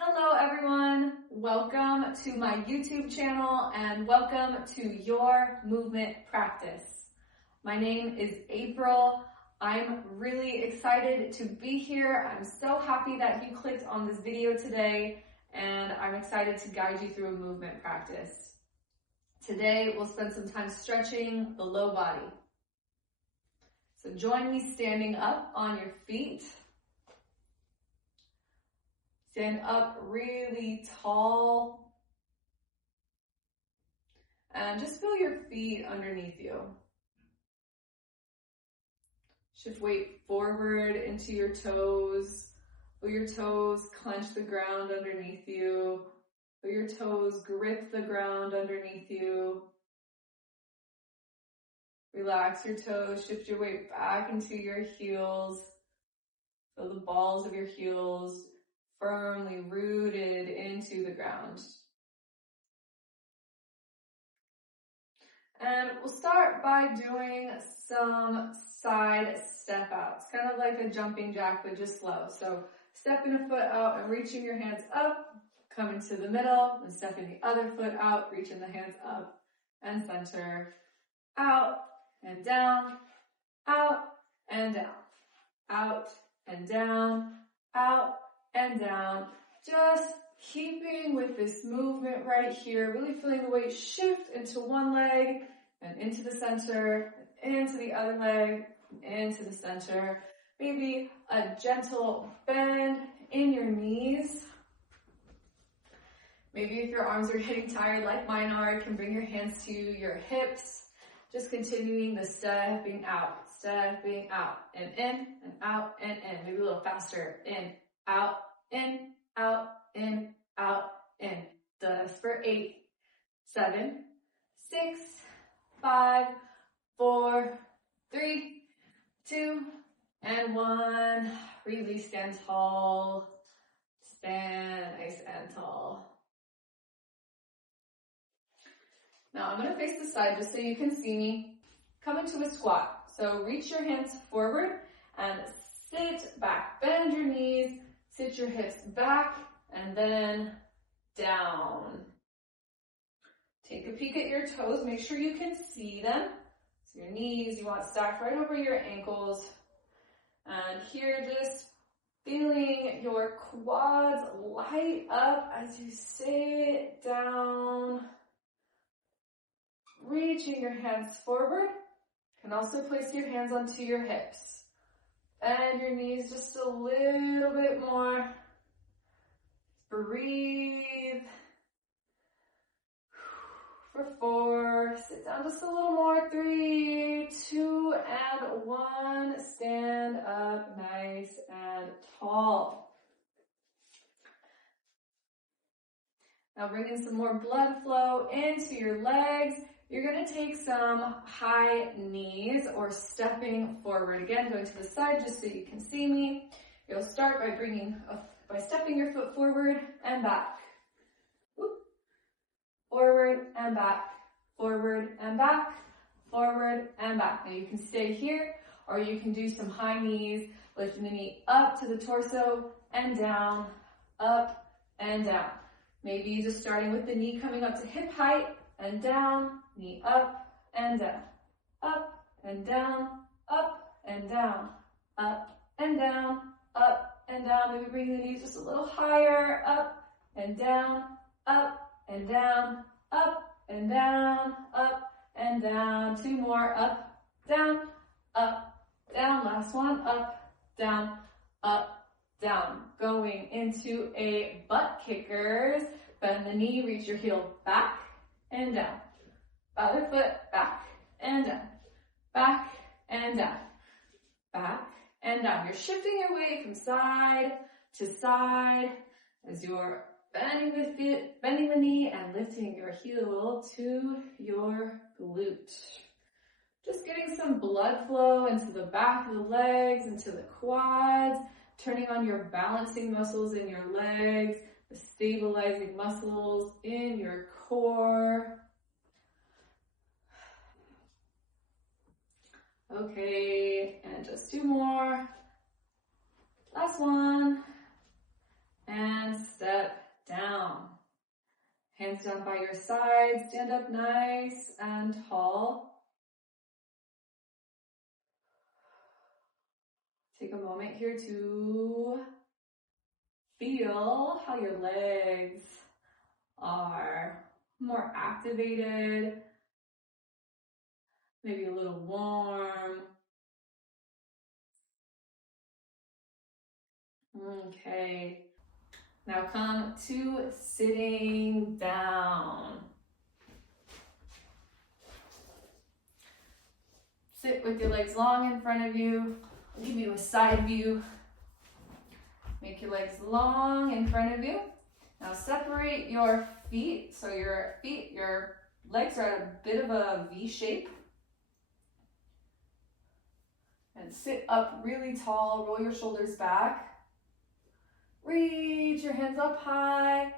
Hello everyone, welcome to my YouTube channel and welcome to your movement practice. My name is April. I'm really excited to be here. I'm so happy that you clicked on this video today and I'm excited to guide you through a movement practice. Today we'll spend some time stretching the low body. So join me standing up on your feet. Stand up really tall and just feel your feet underneath you. Shift weight forward into your toes. Feel your toes clench the ground underneath you. Feel your toes grip the ground underneath you. Relax your toes, shift your weight back into your heels. Feel the balls of your heels firmly rooted into the ground. And we'll start by doing some side step outs, kind of like a jumping jack, but just slow. So stepping a foot out and reaching your hands up, coming to the middle, and stepping the other foot out, reaching the hands up and center, out and down, out and down, out and down, out and down, just keeping with this movement right here, really feeling the weight shift into one leg and into the center, and into the other leg, into the center. Maybe a gentle bend in your knees. Maybe if your arms are getting tired like mine are, you can bring your hands to your hips, just continuing the stepping out, and in, and out, and in. Maybe a little faster, in, out, in, out, in, out, in. Just for 8, 7, 6, 5, 4, 3, 2, and 1. Release, stand tall. Stand nice and tall. Now I'm going to face the side just so you can see me. Come into a squat. So reach your hands forward and sit back. Bend your knees, sit your hips back, and then down. Take a peek at your toes. Make sure you can see them. So your knees, you want stacked right over your ankles. And here, just feeling your quads light up as you sit down. Reaching your hands forward. You can also place your hands onto your hips. Bend your knees just a little bit more. Breathe. For 4, sit down just a little more. 3, 2, and 1. Stand up nice and tall. Now bring in some more blood flow into your legs. You're going to take some high knees or stepping forward. Again, going to the side just so you can see me. You'll start by stepping your foot forward and back. Whoop. Forward and back, forward and back, forward and back. Now you can stay here or you can do some high knees, lifting the knee up to the torso and down, up and down. Maybe just starting with the knee coming up to hip height and down, knee up and down, up and down, up and down, up and down, up and down. Maybe bring the knees just a little higher, up and down, up and down, up and down, up and down. 2 more, up, down, last one, up, down, going into a butt kickers. Bend the knee, reach your heel back and down. Other foot back and down, back and down, back and down. You're shifting your weight from side to side as you're bending the knee and lifting your heel to your glute. Just getting some blood flow into the back of the legs, into the quads, turning on your balancing muscles in your legs, the stabilizing muscles in your core. Okay, and just 2 more. Last one. and step down. Hands down by your side, stand up nice and tall. Take a moment here to feel how your legs are more activated, maybe a little warm. Okay. Now come to sitting down. Sit with your legs long in front of you. I'll give you a side view. Make your legs long in front of you. Now separate your feet. So your legs are at a bit of a V shape. And sit up really tall, roll your shoulders back. Reach your hands up high.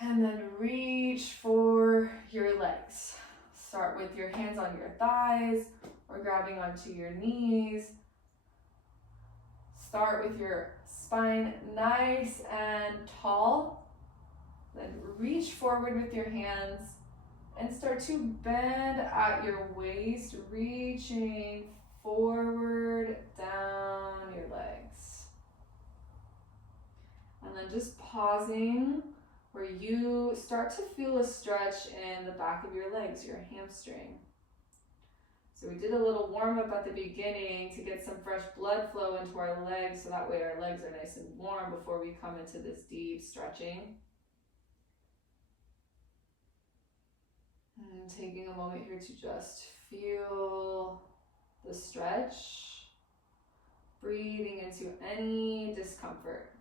And then reach for your legs. Start with your hands on your thighs or grabbing onto your knees. Start with your spine nice and tall. Then reach forward with your hands and start to bend at your waist, reaching forward down your legs. And then just pausing where you start to feel a stretch in the back of your legs, your hamstring. So we did a little warm up at the beginning to get some fresh blood flow into our legs, so that way our legs are nice and warm before we come into this deep stretching. And taking a moment here to just feel the stretch, breathing into any discomfort.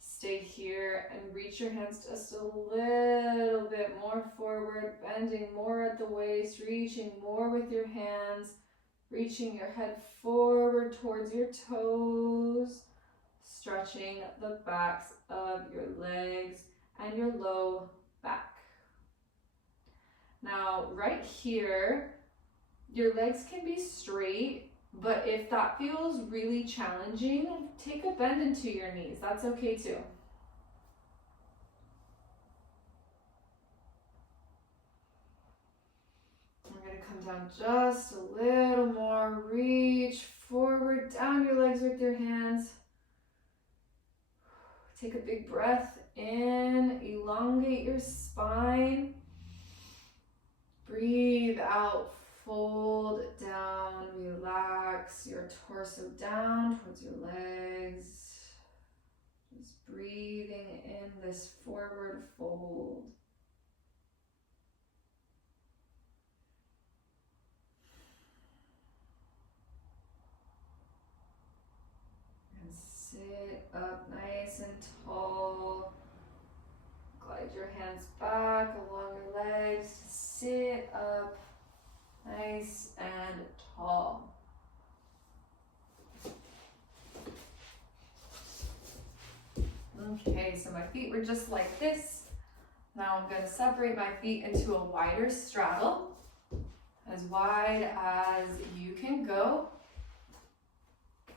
Stay here and reach your hands just a little bit more forward, bending more at the waist, reaching more with your hands, reaching your head forward towards your toes, stretching the backs of your legs and your low back. Now, right here, your legs can be straight, but if that feels really challenging, take a bend into your knees. That's okay too. We're going to come down just a little more. Reach forward, down your legs with your hands. Take a big breath in, elongate your spine. Breathe out, fold down, relax your torso down towards your legs. Just breathing in this forward fold. And sit up nice and tall. Glide your hands back along your legs. Sit up nice and tall. Okay, so my feet were just like this. Now I'm going to separate my feet into a wider straddle, as wide as you can go. Be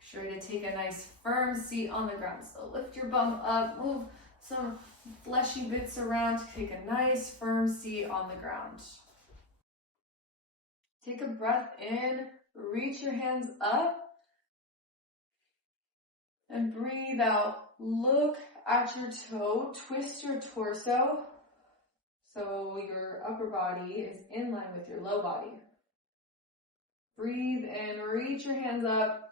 sure to take a nice firm seat on the ground. So lift your bum up, move some fleshy bits around, take a nice firm seat on the ground. Take a breath in, reach your hands up, and breathe out. Look at your toe, twist your torso so your upper body is in line with your low body. Breathe in, reach your hands up.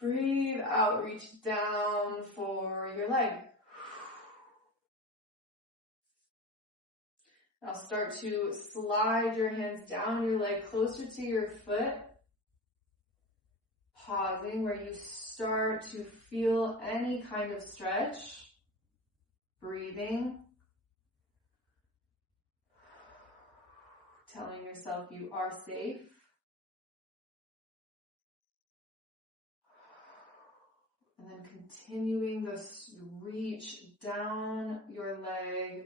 Breathe out, reach down for your leg. Now start to slide your hands down your leg closer to your foot. Pausing where you start to feel any kind of stretch. Breathing. Telling yourself you are safe. And then continuing this reach down your leg.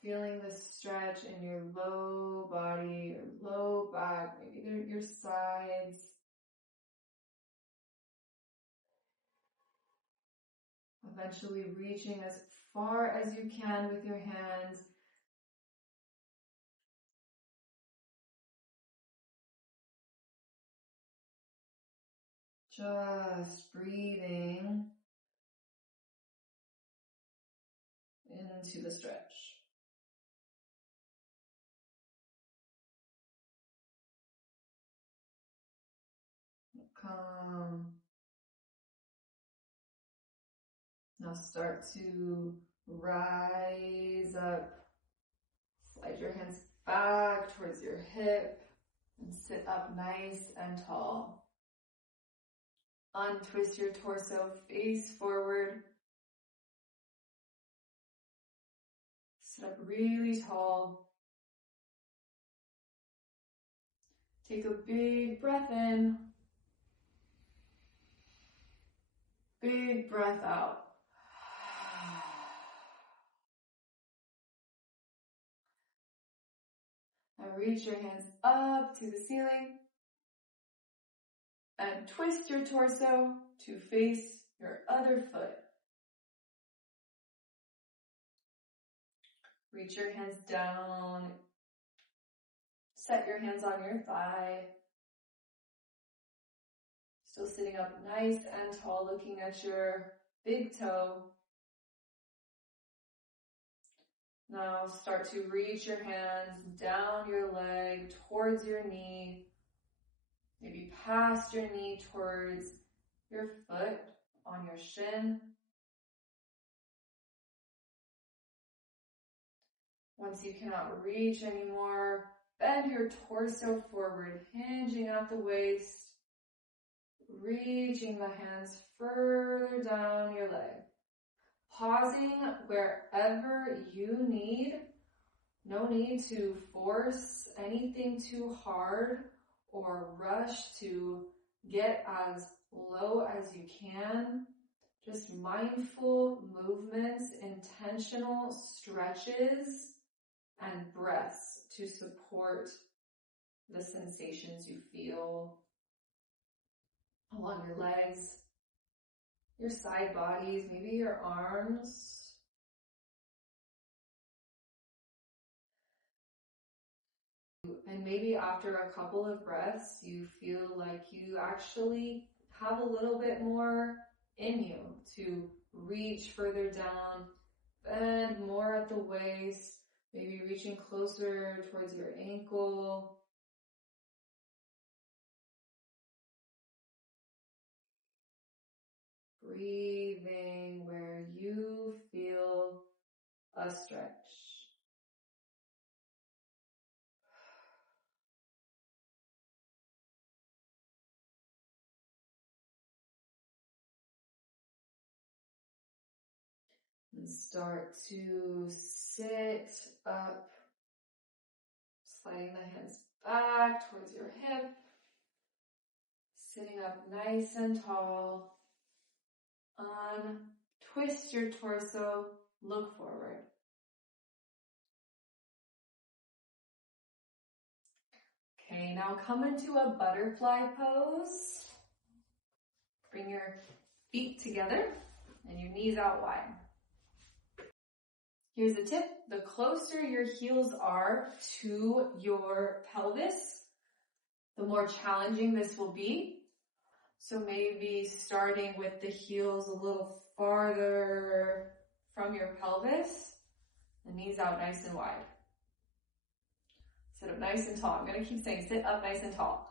Feeling the stretch in your low body, your low back. Maybe your sides. Eventually reaching as far as you can with your hands. Just breathing into the stretch. Come. Now start to rise up. Slide your hands back towards your hip and sit up nice and tall. Untwist your torso, face forward. Sit up really tall. Take a big breath in. Big breath out. Now reach your hands up to the ceiling and twist your torso to face your other foot. Reach your hands down. Set your hands on your thigh. Still sitting up nice and tall, looking at your big toe. Now start to reach your hands down your leg towards your knee. Maybe past your knee towards your foot on your shin. Once you cannot reach anymore, bend your torso forward, hinging at the waist. Reaching the hands further down your leg. Pausing wherever you need. No need to force anything too hard or rush to get as low as you can. Just mindful movements, intentional stretches, and breaths to support the sensations you feel along your legs, your side bodies, maybe your arms. And maybe after a couple of breaths, you feel like you actually have a little bit more in you to reach further down, bend more at the waist, maybe reaching closer towards your ankle. Breathing where you feel a stretch. And start to sit up, sliding the hands back towards your hip, sitting up nice and tall. Twist your torso, look forward. Okay, now come into a butterfly pose. Bring your feet together and your knees out wide. Here's a tip. The closer your heels are to your pelvis, the more challenging this will be. So maybe starting with the heels a little farther from your pelvis, the knees out nice and wide. Sit up nice and tall. I'm going to keep saying sit up nice and tall.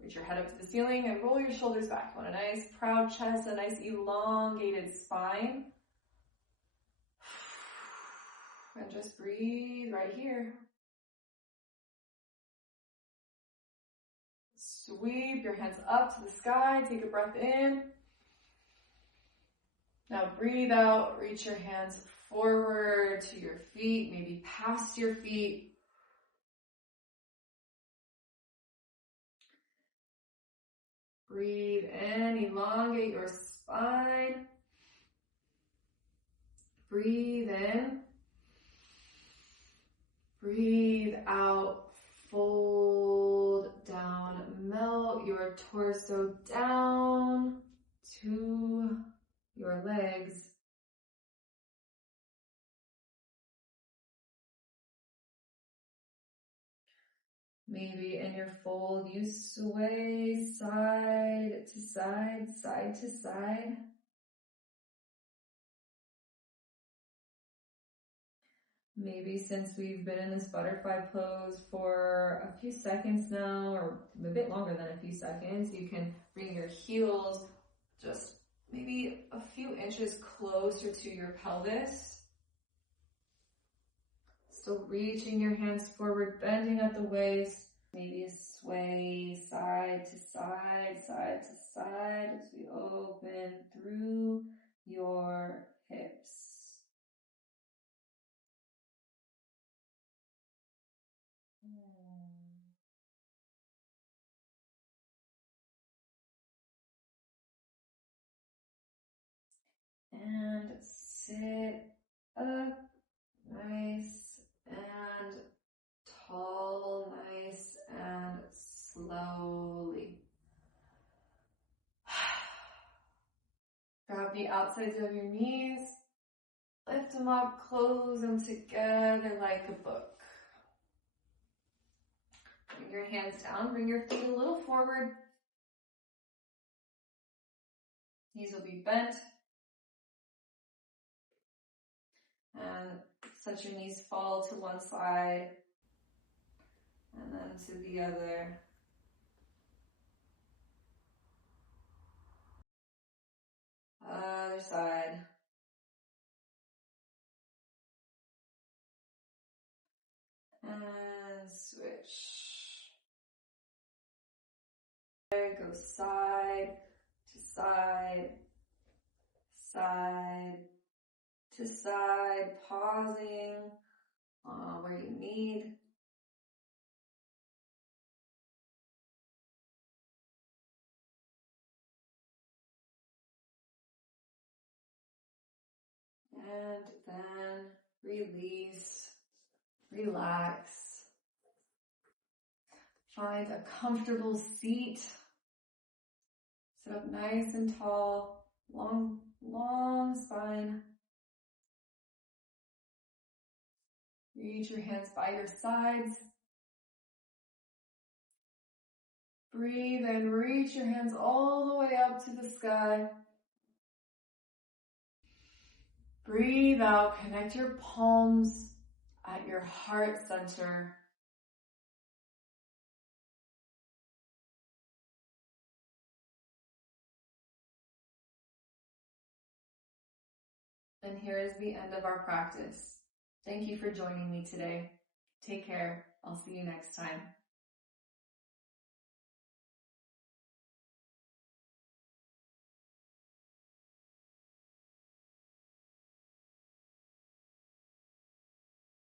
Reach your head up to the ceiling and roll your shoulders back. You want a nice proud chest, a nice elongated spine. And just breathe right here. Sweep your hands up to the sky. Take a breath in. Now breathe out. Reach your hands forward to your feet, maybe past your feet. Breathe in. Elongate your spine. Breathe in. Breathe out. Fold down melt your torso down to your legs. Maybe in your fold, you sway side to side, side to side. Maybe since we've been in this butterfly pose for a few seconds now, or a bit longer than a few seconds, you can bring your heels just maybe a few inches closer to your pelvis. Still reaching your hands forward, bending at the waist. Maybe a sway side to side, side to side as we open through your hips. And sit up, nice and tall, nice and slowly. Grab the outsides of your knees, lift them up, close them together like a book. Bring your hands down, bring your feet a little forward. Knees will be bent. And let your knees fall to one side and then to the other. Other side. And switch. Go side to side, side to side, pausing where you need. And then release, relax. Find a comfortable seat. Sit up nice and tall, long spine. Reach your hands by your sides. Breathe and reach your hands all the way up to the sky. Breathe out, connect your palms at your heart center. And here is the end of our practice. Thank you for joining me today. Take care. I'll see you next time.